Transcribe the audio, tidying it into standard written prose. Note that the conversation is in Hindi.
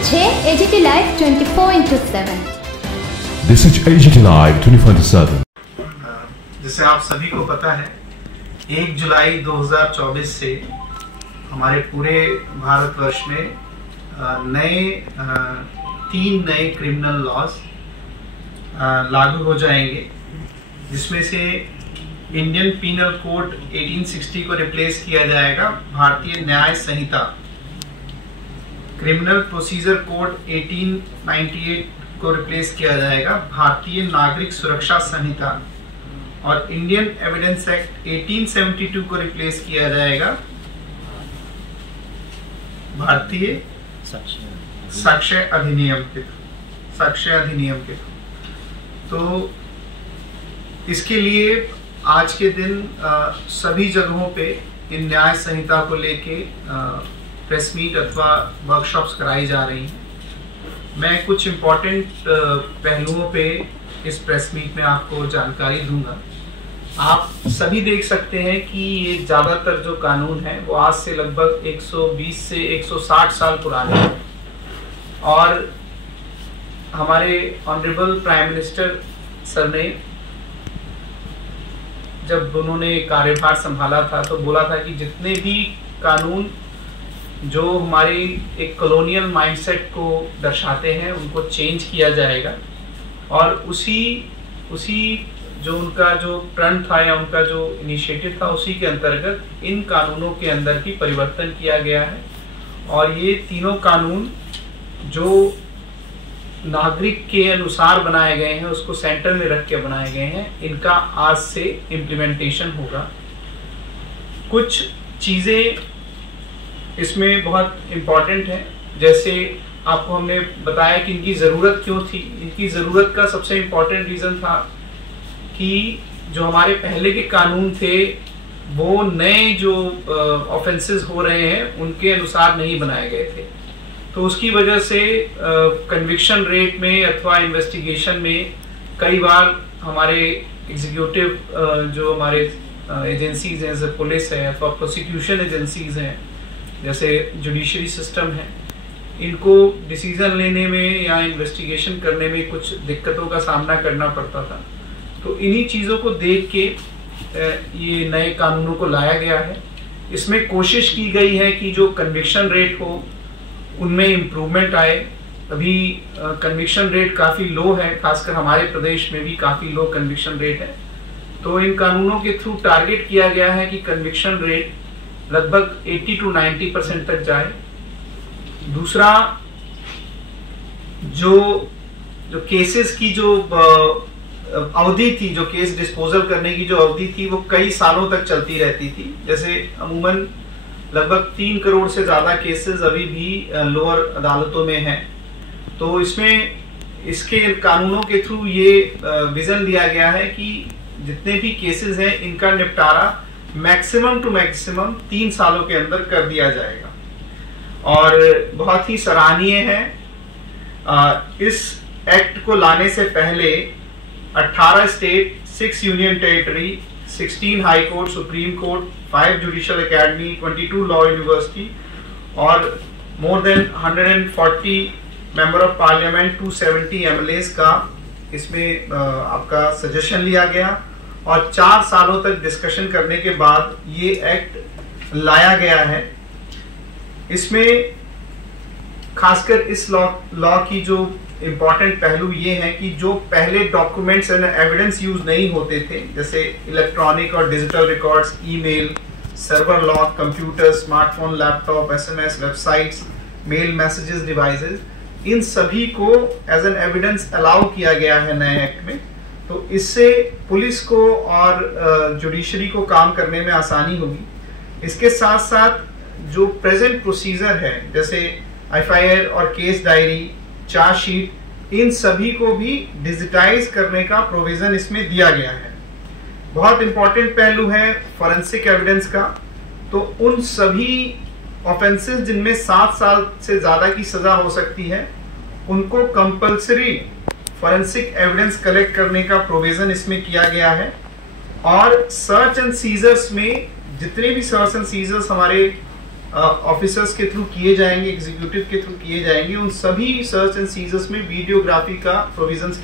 देखिए AGT Live 24/7। This is AGT Live 24/7। जैसे आप सभी को पता है 1 जुलाई 2024 से हमारे पूरे भारतवर्ष में तीन नए क्रिमिनल लॉज लागू हो जाएंगे, जिसमें से इंडियन पीनल कोड 1860 को रिप्लेस किया जाएगा भारतीय न्याय संहिता, क्रिमिनल प्रोसीजर कोड 1898 को रिप्लेस किया जाएगा भारतीय नागरिक सुरक्षा संहिता, और इंडियन एविडेंस एक्ट 1872 को रिप्लेस किया जाएगा भारतीय साक्ष्य अधिनियम के तो इसके लिए आज के दिन सभी जगहों पे इन न्याय संहिता को लेके प्रेस मीट अथवा वर्कशॉप्स कराई जा रही हैं। मैं कुछ इम्पोर्टेंट पहलुओं पे इस प्रेस मीट में आपको जानकारी दूंगा। आप सभी देख सकते हैं कि ये ज़्यादातर जो कानून है वो आज से लगभग 120 से 160 साल पुराने हैं, और हमारे ऑनरेबल प्राइम मिनिस्टर सर ने जब उन्होंने कार्यभार संभाला था तो बोला था कि जितने भी कानून जो हमारी एक कॉलोनियल माइंडसेट को दर्शाते हैं उनको चेंज किया जाएगा, और उसी जो उनका जो प्रण था या उनका जो इनिशिएटिव था उसी के अंतर्गत इन कानूनों के अंदर भी परिवर्तन किया गया है। और ये तीनों कानून जो नागरिक के अनुसार बनाए गए हैं, उसको सेंटर में रख के बनाए गए हैं, इनका आज से इम्प्लीमेंटेशन होगा। कुछ चीज़ें इसमें बहुत इम्पॉर्टेंट है, जैसे आपको हमने बताया कि इनकी ज़रूरत क्यों थी। इनकी ज़रूरत का सबसे इम्पॉर्टेंट रीज़न था कि जो हमारे पहले के कानून थे वो नए जो ऑफेंसेस हो रहे हैं उनके अनुसार नहीं बनाए गए थे, तो उसकी वजह से कन्विक्शन रेट में अथवा इन्वेस्टिगेशन में कई बार हमारे एग्जीक्यूटिव जो हमारे एजेंसीज हैं, जैसे पुलिस है अथवा प्रोसिक्यूशन एजेंसीज हैं, जैसे जुडिशरी सिस्टम है, इनको डिसीजन लेने में या इन्वेस्टिगेशन करने में कुछ दिक्कतों का सामना करना पड़ता था। तो इन्हीं चीज़ों को देख के ये नए कानूनों को लाया गया है। इसमें कोशिश की गई है कि जो कन्विक्शन रेट हो उनमें इम्प्रूवमेंट आए। अभी कन्विक्शन रेट काफ़ी लो है, खासकर हमारे प्रदेश में भी काफ़ी लो कन्विक्शन रेट है। तो इन कानूनों के थ्रू टारगेट किया गया है कि कन्विक्शन रेट लगभग 80 to 90% तक जाए। दूसरा, जो केसेस की जो अवधि थी, जो केस डिस्पोजल करने की जो अवधि थी वो कई सालों तक चलती रहती थी। जैसे अमूमन लगभग 3 करोड़ से ज़्यादा केसेस अभी भी लोअर अदालतों में हैं। तो इसके कानूनों के थ्रू ये विजन लिया गया है कि जितने भी केसेस हैं इनका निपटारा मैक्सिमम टू मैक्सिमम 3 सालों के अंदर कर दिया जाएगा, और बहुत ही सराहनीय है। इस एक्ट को लाने से पहले 18 state, 6 union territory, 16 high court, supreme court, 5 judicial academy, 22 law university और more than 140 member of parliament, 270 MLAs का इसमें आपका सजेशन लिया गया, और 4 सालों तक डिस्कशन करने के बाद ये एक्ट लाया गया है। इसमें खासकर इस लॉ की जो इम्पॉर्टेंट पहलू ये है कि जो पहले डॉक्यूमेंट्स एंड एविडेंस यूज नहीं होते थे, जैसे इलेक्ट्रॉनिक और digital records, email, server lock, computer, smartphone, laptop, SMS, websites, mail messages, devices, इन सभी को एज एन एविडेंस अलाउ किया गया है नए एक्ट में। तो इससे पुलिस को और जुडिशरी को काम करने में आसानी होगी। इसके साथ साथ जो प्रेजेंट प्रोसीजर है, जैसे FIR और केस डायरी, चार्जशीट, इन सभी को भी डिजिटाइज करने का प्रोविजन इसमें दिया गया है। बहुत इंपॉर्टेंट पहलू है फॉरेंसिक एविडेंस का। तो उन सभी ऑफेंसेस जिनमें 7 साल से ज्यादा की सजा हो सकती है, उनको कंपल्सरी फॉरेंसिक एविडेंस कलेक्ट करने का प्रोविजन इसमें किया गया है। और सर्च एंड सीजर्स में जितने भी सर्च एंड सीजर्स हमारे ऑफिसर्स के थ्रू किए जाएंगे, एग्जीक्यूटिव के थ्रू किए जाएंगे, उन सभी सर्च एंड सीजर्स में वीडियोग्राफी का प्रोविजंस